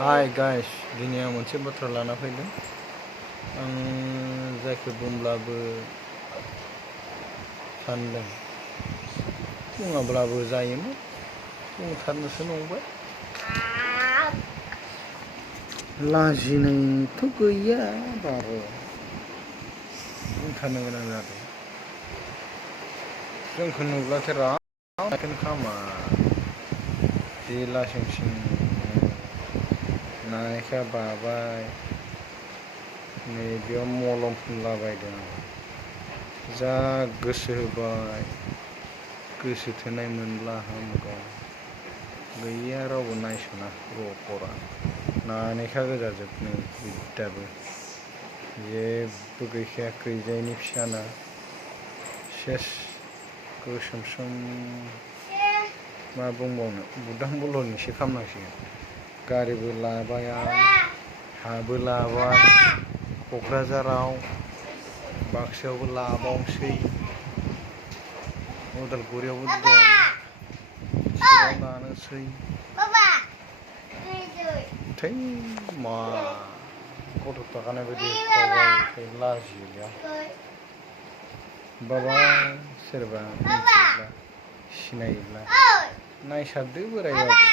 Hi guys, दिनै आं मोनसे बाथ्रा लाना फैदों। आं जायखौ बुंब्लाबो सानदों बुङाब्लाबो जायोमोन, बुंथारनोसो नंबाय। लाजिनायथ' गैया बारु बुंथारनो गोनां जादों। जोंखौ नुब्लाथाय रावबो खामा जि लासिंसिं नानेखा बाबाय, नै बेयाव मलम फुनलाबायदों, जा गोसो होबाय, गोसो थोनाय मोनब्ला हामगौ, गैया रावबो नायसना र'फरा नानेखा गोजाजोबनो बिद्दाबो जेबो गैखाया, गैजायिनि फिसाना सेस गोसोमसोम मा बुंबावनो बुदां बुलननिसो खालामनांसिगोन। गारिबो लाबाय आं, हाबो लाबाय, क'क्राझाराव बाक्सायावबो लाबावसै, उदालगुरियावबो दं, चिराङाव लानोसै। थै मा गथ' थाखानाय बायदि खावबाय लाजियोलै आं। बाबा सोरबा मिथियोब्ला सिनायोब्ला नायसाबदो बोरायबाबो।